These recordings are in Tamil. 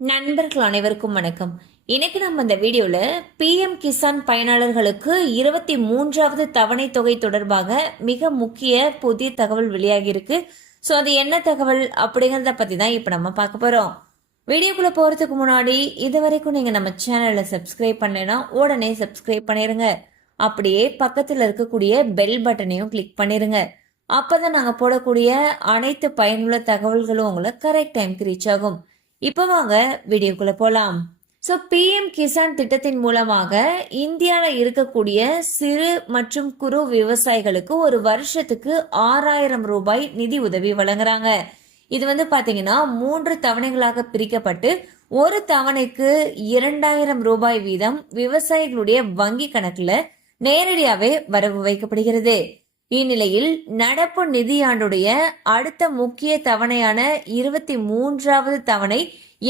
நண்பர்கள் அனைவருக்கும் வணக்கம். இன்னைக்கு நம்ம இந்த வீடியோல PM கிசான் பயனாளர்களுக்கு 23வது தவணை தொகை தொடர்பாக மிக முக்கிய புதிய தகவல் வெளியாகி இருக்கு. ஸோ அது என்ன தகவல் அப்படிங்கிறத பத்தி தான் இப்போ நம்ம பார்க்க போறோம். வீடியோக்குள்ள போறதுக்கு முன்னாடி இது வரைக்கும் நீங்க நம்ம சேனலை சப்ஸ்கிரைப் பண்ணலைன்னா உடனே சப்ஸ்கிரைப் பண்ணிருங்க. அப்படியே பக்கத்தில் இருக்கக்கூடிய பெல் பட்டனையும் கிளிக் பண்ணிருங்க. அப்பதான் நாங்க போடக்கூடிய அனைத்து பயனுள்ள தகவல்களும் உங்களை கரெக்ட் டைம்க்கு ரீச் ஆகும். இப்போ வாங்க வீடியோக்குள்ள போலாம். ஸோ PM கிசான் திட்டத்தின் மூலமாக இந்தியாவில் இருக்கக்கூடிய சிறு மற்றும் குறு விவசாயிகளுக்கு ஒரு வருஷத்துக்கு 6000 ரூபாய் நிதி உதவி வழங்குறாங்க. இது பாத்தீங்கன்னா 3 தவணைகளாக பிரிக்கப்பட்டு ஒரு தவணைக்கு 2000 ரூபாய் வீதம் விவசாயிகளுடைய வங்கி கணக்குல நேரடியாவே வரவு வைக்கப்படுகிறது. இந்நிலையில் நடப்பு நிதியாண்டுடைய அடுத்த முக்கிய தவணையான 23வது தவணை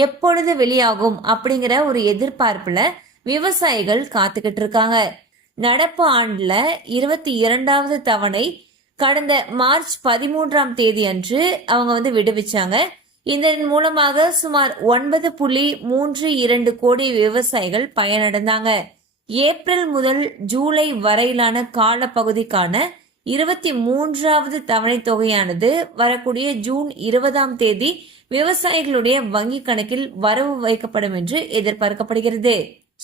எப்பொழுது வெளியாகும் அப்படிங்கிற ஒரு எதிர்பார்ப்புல விவசாயிகள் காத்துக்கிட்டு இருக்காங்க. நடப்பு ஆண்டுல 22வது தவணை கடந்த மார்ச் 13ஆம் தேதி அன்று அவங்க விடுவிச்சாங்க. இதன் மூலமாக சுமார் 9.32 கோடி விவசாயிகள் பயனடைந்தாங்க. ஏப்ரல் முதல் ஜூலை வரையிலான காலப்பகுதிக்கான 23வது தவணை தொகையானது வரக்கூடிய ஜூன் 20ஆம் தேதி விவசாயிகளுடைய வங்கி கணக்கில் வரவு வைக்கப்படும் என்று எதிர்பார்க்கப்படுகிறது.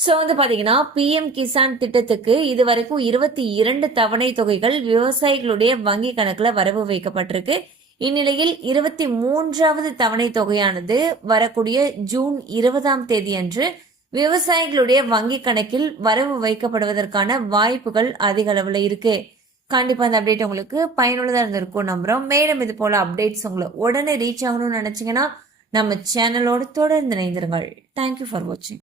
சோ பாத்தீங்கன்னா PM கிசான் திட்டத்துக்கு இதுவரைக்கும் 22 தவணை தொகைகள் விவசாயிகளுடைய வங்கி கணக்குல வரவு வைக்கப்பட்டிருக்கு. இந்நிலையில் 23வது தவணை தொகையானது வரக்கூடிய ஜூன் 20ஆம் தேதி அன்று விவசாயிகளுடைய வங்கி கணக்கில் வரவு வைக்கப்படுவதற்கான வாய்ப்புகள் அதிக அளவுல இருக்கு. கண்டிப்பா அந்த அப்டேட் உங்களுக்கு பயனுள்ளதா இருந்திருக்கும் நம்புறோம். மேலும் இது போல அப்டேட்ஸ் உங்களை உடனே ரீச் ஆகணும்னு நினைச்சீங்கன்னா நம்ம சேனலோடு தொடர்ந்து இணைந்திருங்கள். தேங்க்யூ ஃபார் வாட்சிங்.